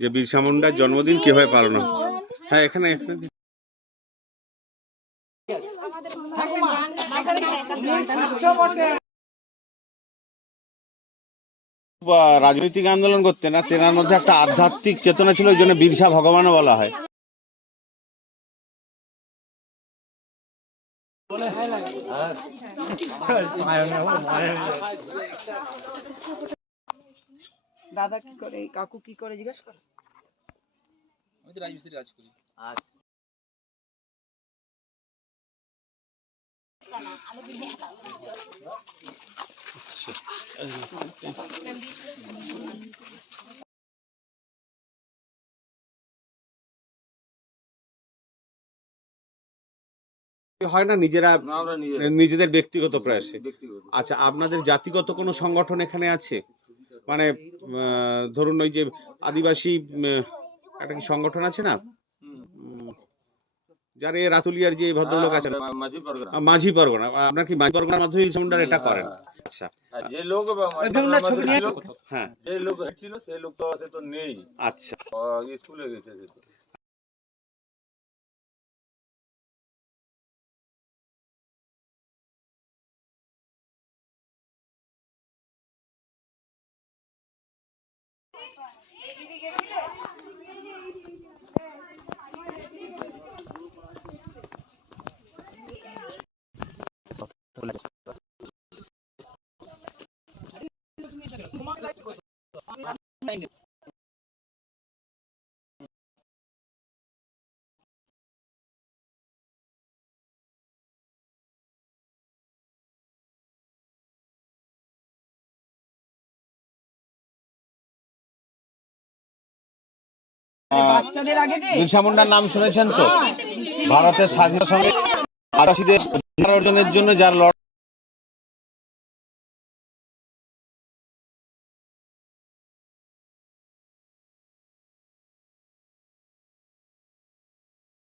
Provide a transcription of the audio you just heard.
যে বিরসা মুন্ডার জন্মদিন কিভাবে পালন হয়। হ্যাঁ, এখানে রাজনৈতিক আন্দোলন করতে না, তেনার মধ্যে একটা আধ্যাত্মিক চেতনা ছিল, ওই জন্য বিরসা ভগবানও বলা হয়। দাদা কি করে, কাকু কি করে জিজ্ঞেস করে? আমি তো রাজমিস্ত্রি কাজ করি। আচ্ছা, হয় না নিজেরা নিজেদের ব্যক্তিগত প্রয়াসে? আচ্ছা, আপনাদের জাতিগত কোনো সংগঠন এখানে আছে? মানে ধরুন ওই যে আদিবাসী একটা কি সংগঠন আছে না, যারা রাতুলিয়ার যে ভদ্রলোক আছেন, মাঝি পরগনা। আপনার কি মাঝি পরগনার মাধ্যমে মুন্ডার এটা করেন? আচ্ছা, যে লোক হ্যাঁ, যে লোক ছিল সেই লোক তো আছে তো নেই। আচ্ছা, স্কুলে গেছে। বাচ্চাদের আগে বিরসা মুন্ডার নাম শুনেছেন তো? ভারতের স্বাধীনতা সংগ্রামে আদিবাসীদের অধিকার অর্জনের জন্য যার লড়াই